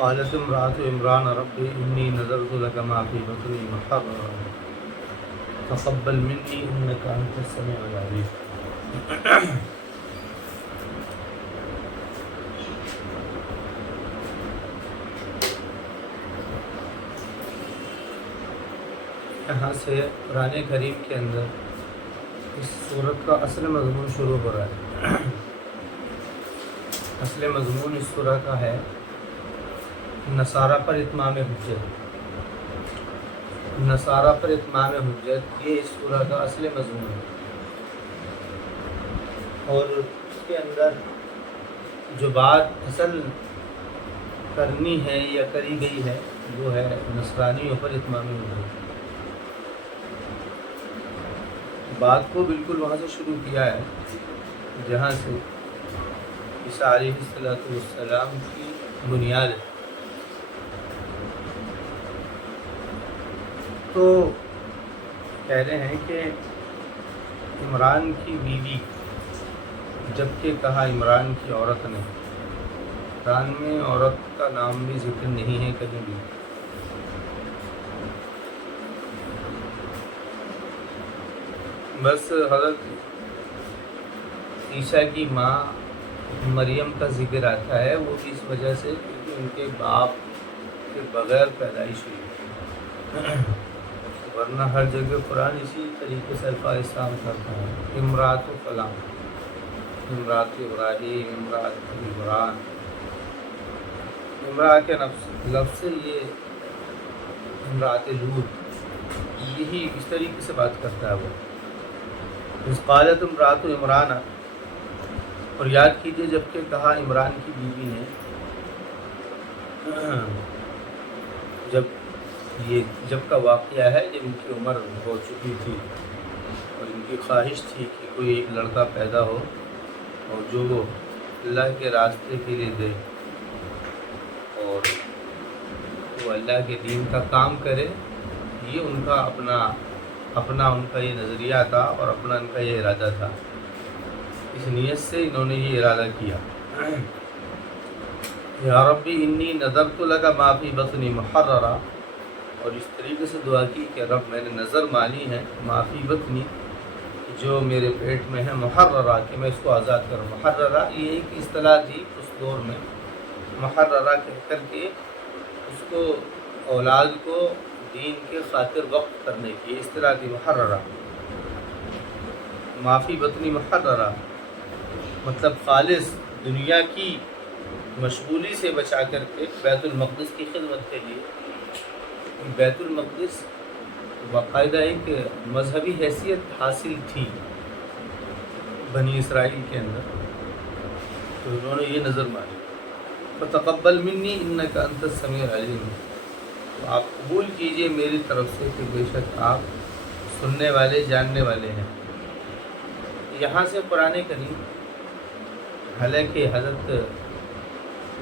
قالت امرأة عمران رب إني نذرت لك ما في بطني محررا تقبل مني إنك أنت السميع العليم۔ یہاں سے قرآن کریم کے اندر اس سورت کا اصل مضمون شروع ہو رہا ہے۔ اصل مضمون اس سورہ کا ہے نصارہ پر اتمام حجت۔ نصارہ پر اتمام حجت یہ اس سورہ کا اصل مضمون ہے، اور اس کے اندر جو بات اصل کرنی ہے یا کری گئی ہے وہ ہے نصرانیوں پر اتمام حجت۔ بات کو بالکل وہاں سے شروع کیا ہے جہاں سے عیسیٰ علیہ السلام کی بنیاد ہے۔ تو کہہ رہے ہیں کہ عمران کی بیوی، جبکہ کہا عمران کی عورت نے۔ قرآن میں عورت کا نام بھی ذکر نہیں ہے کبھی بھی۔ بس حضرت عیسیٰ کی ماں مریم کا ذکر آتا ہے، وہ بھی اس وجہ سے کیونکہ ان کے باپ کے بغیر پیدائش ہوئی، ورنہ ہر جگہ قرآن اسی طریقے سے الفاظ استعمال کرتا ہے۔ امرات فلاں، امرات ابراہیم، امرات عمران، امرات کے لفظ سے یہ امرات لوط، یہی اس طریقے سے بات کرتا ہے وہ۔ اس قالت امرات عمران، اور یاد کیجئے جبکہ کہا عمران کی بیوی نے، جب کا واقعہ ہے جب ان کی عمر ہو چکی تھی اور ان کی خواہش تھی کہ کوئی ایک لڑکا پیدا ہو اور جو وہ اللہ کے راستے کے لیے دے اور وہ اللہ کے دین کا کام کرے، یہ ان کا اپنا ان کا یہ نظریہ تھا اور اپنا ان کا یہ ارادہ تھا۔ اس نیت سے انہوں نے یہ ارادہ کیا، یا ربی انی نذرت لک ما فی بطنی محررا، اور اس طریقے سے دعا کی کہ رب میں نے نظر مانی ہے ما فی بطنی، جو میرے پیٹ میں ہے، محررا کہ میں اس کو آزاد کروں۔ محررا یہ ایک اصطلاح تھی اس دور میں، محررا کہہ کر کے اس کو اولاد کو دین کے خاطر وقف کرنے کی اصطلاح تھی محررا۔ ما فی بطنی محررا مطلب خالص دنیا کی مشغولی سے بچا کر کے بیت المقدس کی خدمت کے لیے۔ بیت المقدس باقاعدہ ایک مذہبی حیثیت حاصل تھی بنی اسرائیل کے اندر، تو انہوں نے یہ نظر مانی، فتقبل منی انک انت السمیع العلیم، تو آپ قبول کیجئے میری طرف سے کہ بے شک آپ سننے والے جاننے والے ہیں۔ یہاں سے قرآن کریم حالانکہ حضرت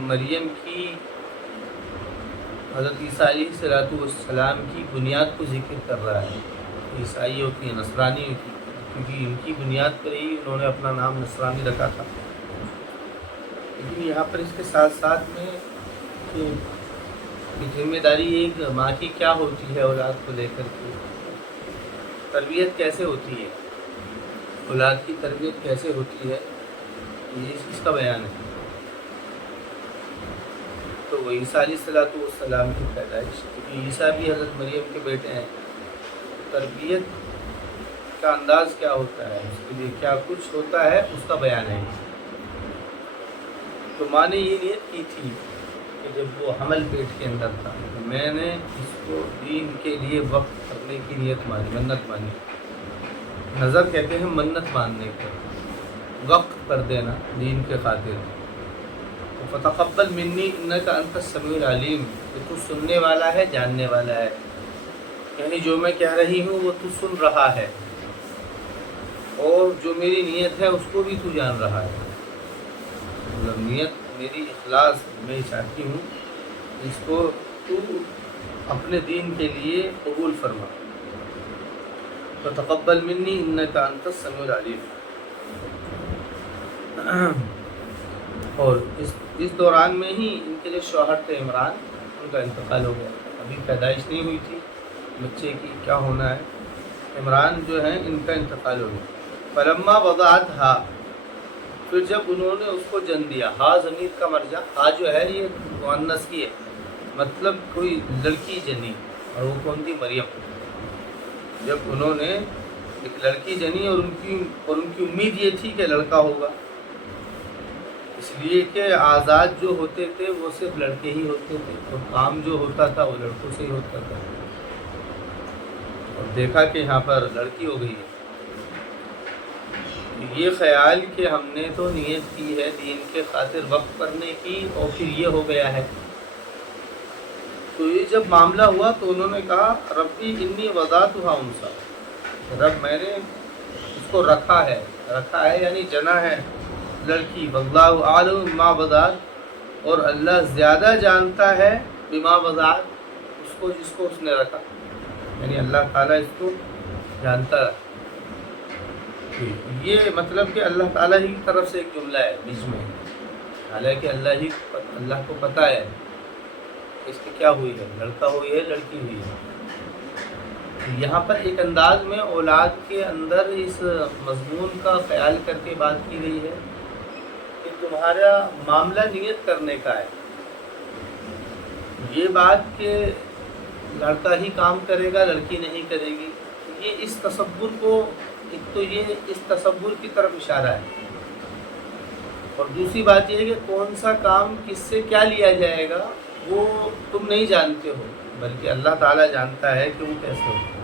مریم کی، حضرت عیسیٰ علیہ السلام کی بنیاد کو ذکر کر رہا ہے، عیسائیوں کی، نصرانیوں کی، کیونکہ ان کی بنیاد پر ہی انہوں نے اپنا نام نصرانی رکھا تھا۔ لیکن یہاں پر اس کے ساتھ ساتھ میں کہ ذمہ داری ایک ماں کی کیا ہوتی ہے اولاد کو لے کر کے، تربیت کیسے ہوتی ہے، اولاد کی تربیت کیسے ہوتی ہے، یہ اس کا بیان ہے۔ تو وہ عیسیٰ علیہ السلام کی پیدائش، کیونکہ عیسیٰ بھی حضرت مریم کے بیٹے ہیں، تربیت کا انداز کیا ہوتا ہے، اس کے لیے کیا کچھ ہوتا ہے، اس کا بیان ہے۔ تو ماں نے یہ نیت کی تھی کہ جب وہ حمل پیٹ کے اندر تھا تو میں نے اس کو دین کے لیے وقف کرنے کی نیت مانی، منت مانی۔ نظر کہتے ہیں منت ماننے کو، وقف کر دینا دین کے خاطر۔ فتقبل منی انک انت السمیع العلیم، کہ تو سننے والا ہے، جاننے والا ہے، یعنی جو میں کہہ رہی ہوں وہ تو سن رہا ہے، اور جو میری نیت ہے اس کو بھی تو جان رہا ہے۔ مطلب نیت میری اخلاص میں چاہتی ہوں اس کو تو اپنے دین کے لیے قبول فرما۔ فتقبل منی انک انت السمیع العلیم۔ اور اس دوران میں ہی ان کے جو شوہر تھے عمران، ان کا انتقال ہو گیا، ابھی پیدائش نہیں ہوئی تھی بچے کی، کیا ہونا ہے، عمران جو ہیں ان کا انتقال ہو گیا۔ فلما وضعتھا، پھر جب انہوں نے اس کو جن دیا، ہا ضمیر کا مرجع، ہا جو ہے یہ مؤنث کی ہے، مطلب کوئی لڑکی جنی، اور وہ کون تھی؟ مریم۔ جب انہوں نے ایک لڑکی جنی اور ان کی امید یہ تھی کہ لڑکا ہوگا، اس لیے کہ آزاد جو ہوتے تھے وہ صرف لڑکے ہی ہوتے تھے، اور کام جو ہوتا تھا وہ لڑکوں سے ہی ہوتا تھا، اور دیکھا کہ یہاں پر لڑکی ہو گئی ہے، یہ خیال کہ ہم نے تو نیت کی ہے دین کے خاطر وقف کرنے کی، اور پھر یہ ہو گیا ہے۔ تو یہ جب معاملہ ہوا تو انہوں نے کہا ربی انی وضعتھا انثی، رب میں نے اس کو رکھا ہے یعنی جنا ہے لڑکی، واللہ اعلم بما وضعت، اور اللہ زیادہ جانتا ہے بما وضعت، اس کو جس کو اس نے رکھا، یعنی اللہ تعالیٰ اس کو جانتا ہے۔ یہ مطلب کہ اللہ تعالیٰ ہی کی طرف سے ایک جملہ ہے بیچ میں، حالانکہ اللہ کو پتہ ہے اس کی کیا ہوئی ہے، لڑکا ہوئی ہے لڑکی ہوئی ہے۔ یہاں پر ایک انداز میں اولاد کے اندر اس مضمون کا خیال کر کے بات کی گئی ہے کہ تمہارا معاملہ نیت کرنے کا ہے، یہ بات کہ لڑکا ہی کام کرے گا لڑکی نہیں کرے گی، یہ اس تصور کو، ایک تو یہ اس تصور کی طرف اشارہ ہے، اور دوسری بات یہ ہے کہ کون سا کام کس سے کیا لیا جائے گا وہ تم نہیں جانتے ہو، بلکہ اللہ تعالیٰ جانتا ہے کہ وہ کیسے ہوتا ہے۔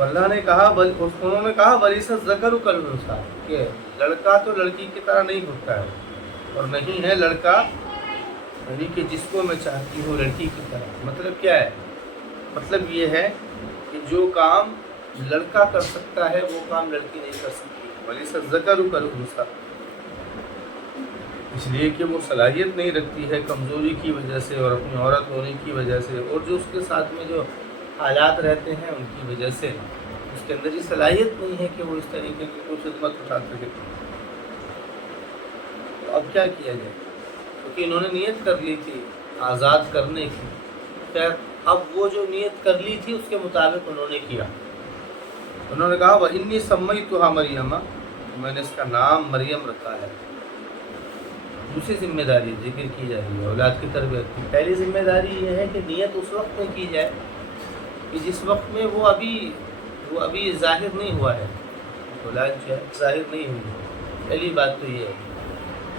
اللہ نے کہا، انہوں نے کہا وَلَيْسَ الذَّكَرُ كَالْأُنثَىٰ، کہ لڑکا تو لڑکی کی طرح نہیں ہوتا ہے، اور نہیں ہے لڑکا یعنی کہ جس کو میں چاہتی ہوں لڑکی کی طرح۔ مطلب کیا ہے؟ مطلب یہ ہے کہ جو کام لڑکا کر سکتا ہے وہ کام لڑکی نہیں کر سکتی، وَلَيْسَ الذَّكَرُ كَالْأُنثَىٰ، اس لیے کہ وہ صلاحیت نہیں رکھتی ہے کمزوری کی وجہ سے اور اپنی عورت ہونے کی وجہ سے، اور جو اس کے ساتھ میں جو حالات رہتے ہیں ان کی وجہ سے اس کے اندر یہ صلاحیت نہیں ہے کہ وہ اس طریقے کی کوئی خدمت اٹھا سکے۔ تو اب کیا کیا جائے؟ کیونکہ انہوں نے نیت کر لی تھی آزاد کرنے کی، خیر اب وہ جو نیت کر لی تھی اس کے مطابق انہوں نے کیا۔ انہوں نے کہا وَإِنِّي سَمَّيْتُهَا مَرْيَمَ، میں نے اس کا نام مریم رکھا ہے۔ دوسری ذمہ داری ذکر کی جا رہی ہے اولاد کی تربیت کی۔ پہلی ذمہ داری یہ ہے کہ نیت اس وقت میں کی جائے کہ جس وقت میں وہ ابھی ظاہر نہیں ہوا ہے، اولاد جو ہے ظاہر نہیں ہوئی ہے، پہلی بات تو یہ ہے،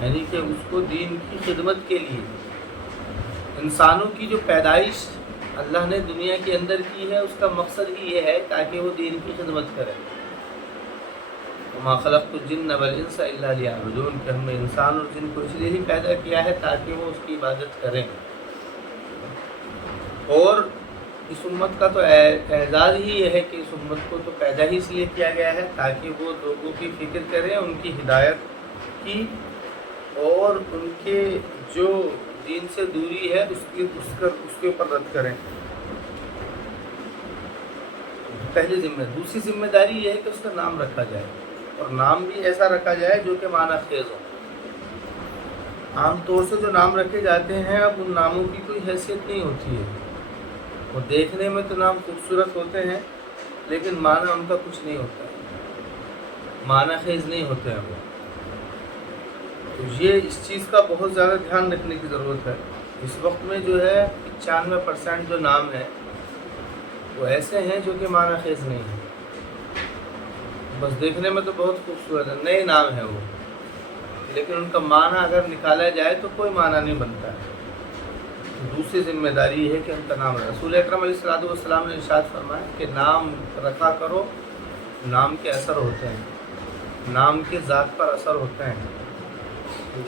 یعنی کہ اس کو دین کی خدمت کے لیے، انسانوں کی جو پیدائش اللہ نے دنیا کے اندر کی ہے اس کا مقصد ہی یہ ہے تاکہ وہ دین کی خدمت کرے۔ وَمَا خَلَقْتُ الْجِنَّ وَالْإِنسَ إِلَّا لِيَعْبُدُونَ، کہ ہم نے انسان اور جن کو اس لیے ہی پیدا کیا ہے تاکہ وہ اس کی عبادت کریں۔ اور اس امت کا تو اعزاز ہی یہ ہے کہ اس امت کو تو پیدا ہی اس لیے کیا گیا ہے تاکہ وہ لوگوں کی فکر کریں، ان کی ہدایت کی، اور ان کے جو دین سے دوری ہے اس کے اوپر رد کریں۔ پہلی دوسری ذمہ داری یہ ہے کہ اس کا نام رکھا جائے، اور نام بھی ایسا رکھا جائے جو کہ معنی خیز ہو۔ عام طور سے جو نام رکھے جاتے ہیں اب ان ناموں کی کوئی حیثیت نہیں ہوتی ہے، وہ دیکھنے میں تو نام خوبصورت ہوتے ہیں لیکن معنی ان کا کچھ نہیں ہوتا ہے، معنی خیز نہیں ہوتے ہیں وہ۔ تو یہ اس چیز کا بہت زیادہ دھیان رکھنے کی ضرورت ہے۔ اس وقت میں جو ہے 95% جو نام ہے وہ ایسے ہیں جو کہ معنی خیز نہیں ہیں، بس دیکھنے میں تو بہت خوبصورت ہے، نئے نام ہیں وہ، لیکن ان کا معنی اگر نکالا جائے تو کوئی معنی نہیں بنتا ہے۔ دوسری ذمہ داری یہ ہے کہ ان کا نام رسول اکرم علیہ السلام نے ارشاد فرمایا کہ نام رکھا کرو، نام کے اثر ہوتے ہیں، نام کے ذات پر اثر ہوتے ہیں،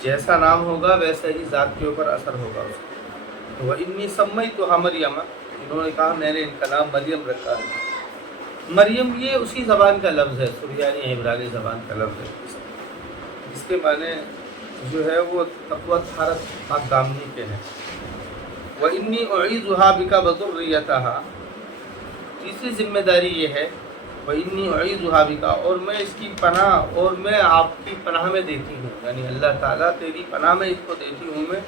جیسا نام ہوگا ویسا ہی ذات کے اوپر اثر ہوگا اس کا۔ وَإِنِّي سَمَّيْتُهَا مَرْيَمَ، انہوں نے کہا میں نے ان کا نام مریم رکھا ہے۔ مریم یہ اسی زبان کا لفظ ہے، سریانی عبرانی زبان کا لفظ ہے، جس کے معنی جو ہے وہ تقویٰ طہارت پاک دامنی کے ہیں۔ وَإِنِّي أُعِيذُهَا بِكَ وَذُرِّيَّتَهَا، تیسری ذمہ داری یہ ہے وَإِنِّي أُعِيذُهَا بِكَ، اور میں اس کی پناہ، اور میں آپ کی پناہ میں دیتی ہوں، یعنی اللہ تعالیٰ تیری پناہ میں اس کو دیتی ہوں میں،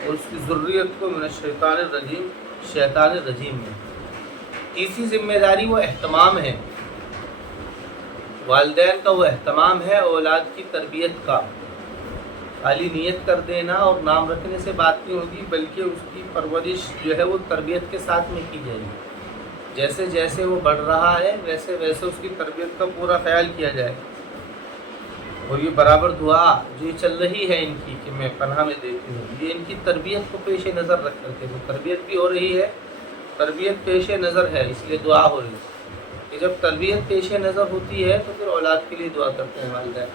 اور اس کی ذریت کو من الشیطان الرجیم، شیطان الرجیم میں۔ تیسری ذمہ داری وہ اہتمام ہے، والدین کا وہ اہتمام ہے اولاد کی تربیت کا۔ خالی نیت کر دینا اور نام رکھنے سے بات نہیں ہوگی، بلکہ اس کی پرورش جو ہے وہ تربیت کے ساتھ میں کی جائے گی۔ جیسے جیسے وہ بڑھ رہا ہے ویسے ویسے اس کی تربیت کا پورا خیال کیا جائے۔ اور یہ برابر دعا جو یہ چل رہی ہے ان کی کہ میں پناہ میں دیتی ہوں، یہ ان کی تربیت کو پیش نظر رکھ کر کے، وہ تربیت بھی ہو رہی ہے، تربیت پیش نظر ہے، اس لیے دعا ہو رہی ہے کہ جب تربیت پیش نظر ہوتی ہے تو پھر اولاد کے لیے دعا کرتے ہیں والدین۔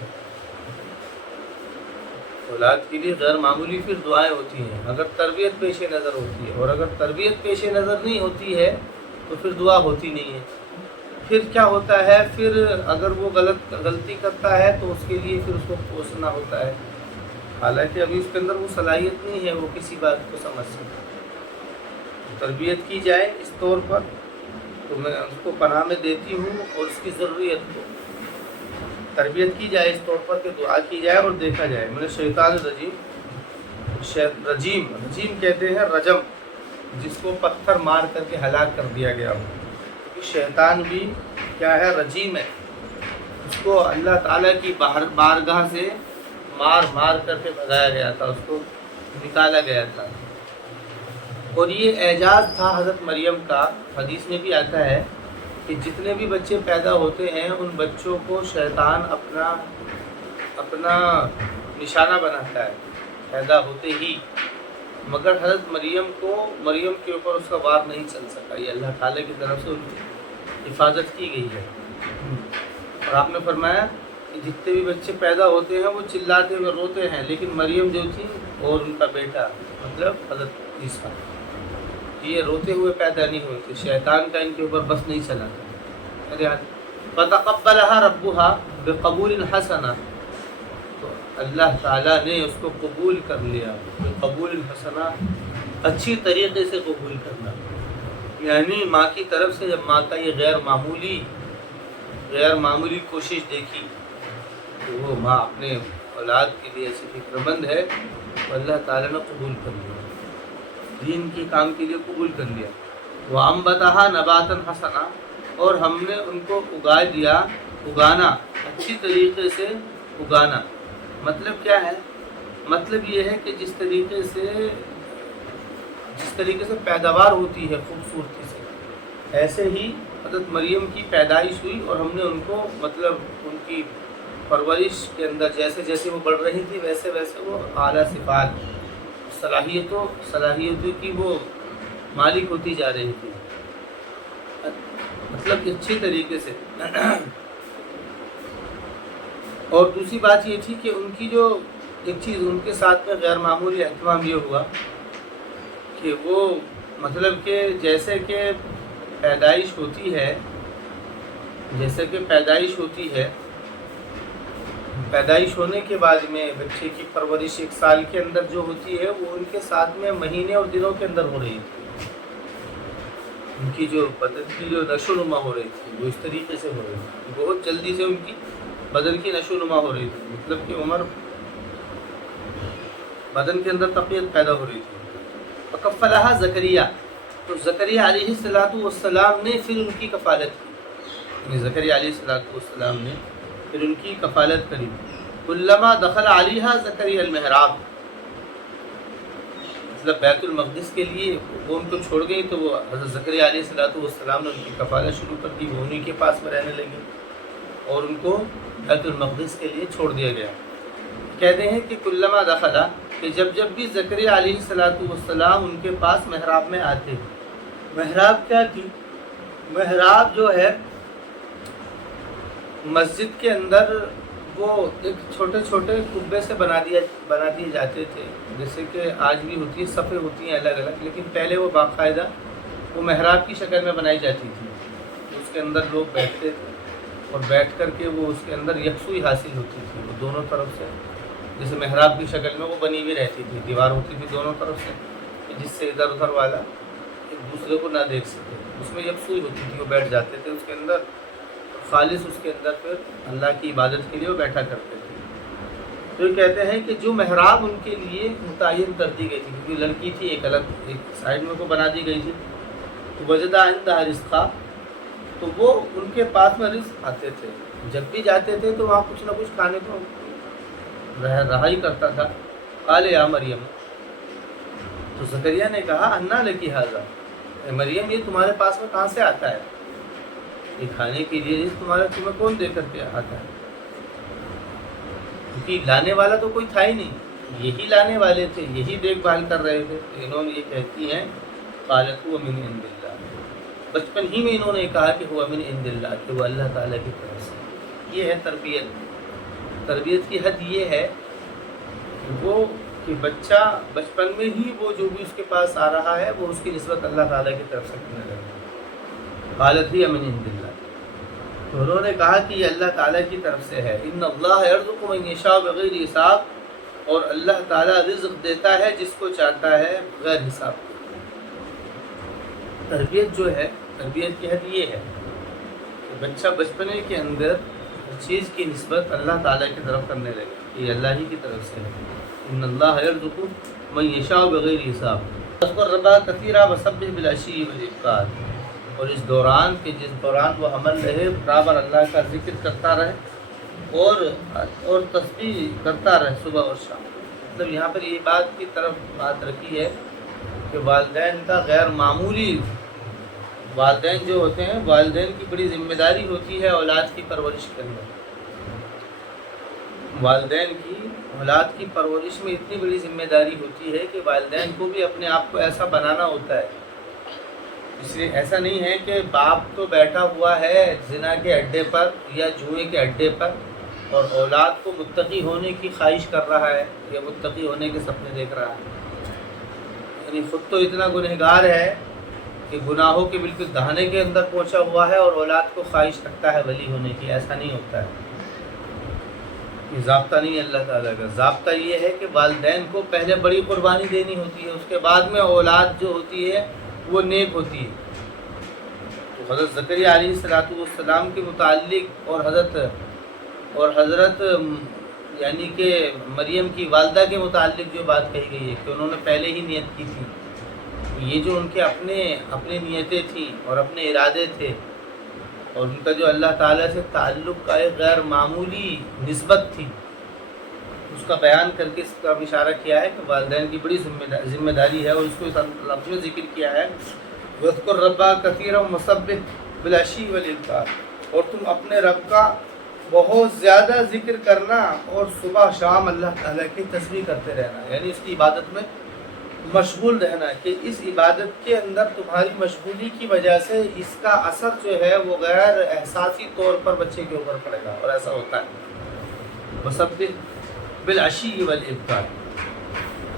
اولاد کے لیے غیر معمولی پھر دعائیں ہوتی ہیں اگر تربیت پیش نظر ہوتی ہے، اور اگر تربیت پیش نظر نہیں ہوتی ہے تو پھر دعا ہوتی نہیں ہے۔ پھر کیا ہوتا ہے، پھر اگر وہ غلطی کرتا ہے تو اس کے لیے پھر اس کو کوسنا ہوتا ہے، حالانکہ ابھی اس کے اندر وہ صلاحیت نہیں ہے وہ کسی بات کو سمجھ سکے۔ تربیت کی جائے اس طور پر تو میں اس کو پناہ میں دیتی ہوں، اور اس کی ضروریت کو تربیت کی جائے اس طور پر کہ دعا کی جائے اور دیکھا جائے۔ میں نے شیطان الرجیم، رجیم کہتے ہیں رجم، جس کو پتھر مار کر کے ہلاک کر دیا گیا ہو، کیونکہ شیطان بھی کیا ہے، رجیم ہے، اس کو اللہ تعالیٰ کی بارگاہ سے مار مار کر کے بھگایا گیا تھا، اس کو نکالا گیا تھا۔ اور یہ اعجاز تھا حضرت مریم کا، حدیث میں بھی آتا ہے کہ جتنے بھی بچے پیدا ہوتے ہیں ان بچوں کو شیطان اپنا نشانہ بناتا ہے پیدا ہوتے ہی، مگر حضرت مریم کے اوپر اس کا وار نہیں چل سکا، یہ اللہ تعالیٰ کی طرف سے ان کی حفاظت کی گئی ہے۔ اور آپ نے فرمایا کہ جتنے بھی بچے پیدا ہوتے ہیں وہ چلاتے ہوئے روتے ہیں، لیکن مریم جو تھی اور ان کا بیٹا مطلب حضرت عیسیٰ، یہ روتے ہوئے پیدا نہیں ہوئے تھے، شیطان کا ان کے اوپر بس نہیں چلا تھا۔ فَتَقَبَّلَهَا رَبُّهَا بِقَبُولٍ حَسَنًا، تو اللہ تعالیٰ نے اس کو قبول کر لیا، بِقَبُولٍ حَسَنًا، اچھی طریقے سے قبول کرنا، یعنی ماں کی طرف سے جب ماں کا یہ غیر معمولی کوشش دیکھی تو وہ ماں اپنے اولاد کے لیے ایسی فکر مند ہے تو اللہ تعالیٰ نے قبول کر لیا، دین کے کام کے لیے قبول کر لیا۔ وَأَنبَتَهَا نَبَاتًا حَسَنًا، اور ہم نے ان کو اگا دیا، اگانا اچھی طریقے سے اگانا، مطلب کیا ہے، مطلب یہ ہے کہ جس طریقے سے پیداوار ہوتی ہے خوبصورتی سے، ایسے ہی حضرت مریم کی پیدائش ہوئی، اور ہم نے ان کو مطلب ان کی پرورش کے اندر جیسے جیسے وہ بڑھ رہی تھی ویسے ویسے وہ اعلیٰ صفات صلاحیتوں کی وہ مالک ہوتی جا رہی تھی، مطلب اچھی طریقے سے۔ اور دوسری بات یہ تھی کہ ان کی جو ایک چیز ان کے ساتھ میں غیر معمولی اہتمام یہ ہوا کہ وہ مطلب کہ جیسے کہ پیدائش ہوتی ہے، پیدائش ہونے کے بعد میں بچے کی پرورش 1 سال کے اندر جو ہوتی ہے وہ ان کے ساتھ میں مہینے اور دنوں کے اندر ہو رہی تھی، ان کی جو بدن کی جو نشو و نما ہو رہی تھی وہ اس طریقے سے ہو رہی تھی، بہت جلدی سے ان کی بدن کی نشو و نما ہو رہی تھی، مطلب کہ عمر بدن کے اندر تقویت پیدا ہو رہی تھی۔ فکفلها زکریا، تو زکریا علیہ السلام نے پھر ان کی کفالت کی، یعنی زکریا علیہ السلام نے پھر ان کی کفالت کری۔ کلما دخل علیہا زکریا المحراب، مطلب بیت المقدس کے لیے وہ ان کو چھوڑ گئی تو وہ حضرت زکریا علیہ السلام نے ان کی کفالت شروع کر دی، وہ انہیں کے پاس میں رہنے لگے اور ان کو بیت المقدس کے لیے چھوڑ دیا گیا۔ کہتے ہیں کہ کلما دخلا، کہ جب بھی زکریا علیہ السلام ان کے پاس محراب میں آتے، محراب کیا تھی، محراب جو ہے مسجد کے اندر وہ ایک چھوٹے چھوٹے کبے سے بنا دیے جاتے تھے، جیسے کہ آج بھی ہوتی ہے، صفیں ہوتی ہیں الگ الگ، لیکن پہلے وہ باقاعدہ وہ محراب کی شکل میں بنائی جاتی تھی، اس کے اندر لوگ بیٹھتے تھے اور بیٹھ کر کے وہ اس کے اندر یکسوئی حاصل ہوتی تھی، وہ دونوں طرف سے جیسے محراب کی شکل میں وہ بنی ہوئی رہتی تھی، دیوار ہوتی تھی دونوں طرف سے جس سے ادھر ادھر والا ایک دوسرے کو نہ دیکھ سکے، اس میں یکسوئی ہوتی تھی، وہ بیٹھ جاتے تھے اس کے اندر، خالص اس کے اندر پھر اللہ کی عبادت کے لیے وہ بیٹھا کرتے تھے۔ تو یہ کہتے ہیں کہ جو محراب ان کے لیے متعین کر دی گئی تھی، کیونکہ لڑکی تھی ایک الگ ایک سائڈ میں کو بنا دی گئی تھی، تو وجدہ عندہ رزقا، تو وہ ان کے پاس میں رزق آتے تھے، جب بھی جاتے تھے تو وہاں کچھ نہ کچھ کھانے کو رہا ہی کرتا تھا۔ قال یا مریم، تو زکریا نے کہا انا لکی ھذا، اے مریم یہ تمہارے پاس میں کہاں سے آتا ہے، یہ کھانے کے لیے رزق تمہیں کون دے کر کے آتا ہے، کیونکہ لانے والا تو کوئی تھا ہی نہیں، یہی لانے والے تھے، یہی دیکھ بھال کر رہے تھے۔ انہوں نے یہ کہتی ہیں قالت هو من عند اللہ، بچپن ہی میں انہوں نے کہا کہ هو من عند اللہ، کہ وہ اللہ تعالیٰ کی طرف سے۔ یہ ہے تربیت کی حد یہ ہے وہ کہ بچہ بچپن میں ہی وہ جو بھی اس کے پاس آ رہا ہے وہ اس کی نسبت اللہ تعالیٰ کی طرف سے کرنے لگے۔ قالت هي من عند اللہ، تو انہوں نے کہا کہ یہ اللہ تعالیٰ کی طرف سے ہے۔ ان اللہ یرزق من یشاء بغیر حساب، اور اللہ تعالیٰ رزق دیتا ہے جس کو چاہتا ہے بغیر حساب۔ تربیت جو ہے، تربیت کی حد یہ ہے کہ بچہ بچپنے کے اندر ہر چیز کی نسبت اللہ تعالیٰ کی طرف کرنے لگے کہ یہ اللہ ہی کی طرف سے ہے۔ ان اللہ یرزق من یشاء بغیر حساب۔ اذکر ربک کثیرا وسبح بالعشی والابکار، اور اس دوران کہ جس دوران وہ عمل رہے برابر اللہ کا ذکر کرتا رہے اور تسبیح کرتا رہے صبح اور شام۔ مطلب یہاں پر یہ بات کی طرف بات رکھی ہے کہ والدین کا غیر معمولی، والدین جو ہوتے ہیں والدین کی بڑی ذمہ داری ہوتی ہے اولاد کی پرورش کے اندر۔ والدین کی اولاد کی پرورش میں اتنی بڑی ذمہ داری ہوتی ہے کہ والدین کو بھی اپنے آپ کو ایسا بنانا ہوتا ہے۔ اس لیے ایسا نہیں ہے کہ باپ تو بیٹھا ہوا ہے زنا کے اڈے پر یا جوئے کے اڈے پر اور اولاد کو متقی ہونے کی خواہش کر رہا ہے یا متقی ہونے کے سپنے دیکھ رہا ہے، یعنی خود تو اتنا گنہگار ہے کہ گناہوں کے بالکل دہانے کے اندر پہنچا ہوا ہے اور اولاد کو خواہش رکھتا ہے ولی ہونے کی۔ ایسا نہیں ہوتا ہے، یہ ضابطہ نہیں ہے اللہ تعالیٰ کا۔ ضابطہ یہ ہے کہ والدین کو پہلے بڑی قربانی دینی ہوتی ہے، اس کے بعد میں اولاد جو ہوتی ہے وہ نیک ہوتی ہے۔ تو حضرت زکریا علیہ السلام کے متعلق اور حضرت یعنی کہ مریم کی والدہ کے متعلق جو بات کہی گئی ہے کہ انہوں نے پہلے ہی نیت کی تھی، یہ جو ان کے اپنے نیتیں تھیں اور اپنے ارادے تھے اور ان کا جو اللہ تعالیٰ سے تعلق کا ایک غیر معمولی نسبت تھی، اس کا بیان کر کے اس کا اشارہ کیا ہے کہ والدین کی بڑی ذمہ داری ہے، اور اس کو اس لفظ میں ذکر کیا ہے وَاذْكُرْ رَبَّكَ كَثِيرًا وَسَبِّحْ بِالْعَشِيِّ وَالْإِبْكَارِ، اور تم اپنے رب کا بہت زیادہ ذکر کرنا اور صبح شام اللہ تعالیٰ کی تسبیح کرتے رہنا، یعنی اس کی عبادت میں مشغول رہنا، کہ اس عبادت کے اندر تمہاری مشغولی کی وجہ سے اس کا اثر جو ہے وہ غیر احساسی طور پر بچے کے اوپر پڑے گا، اور ایسا ہوتا ہے۔ وَسَبِّحْ بِالْعَشِيِّ وَالْإِبْكَارِ،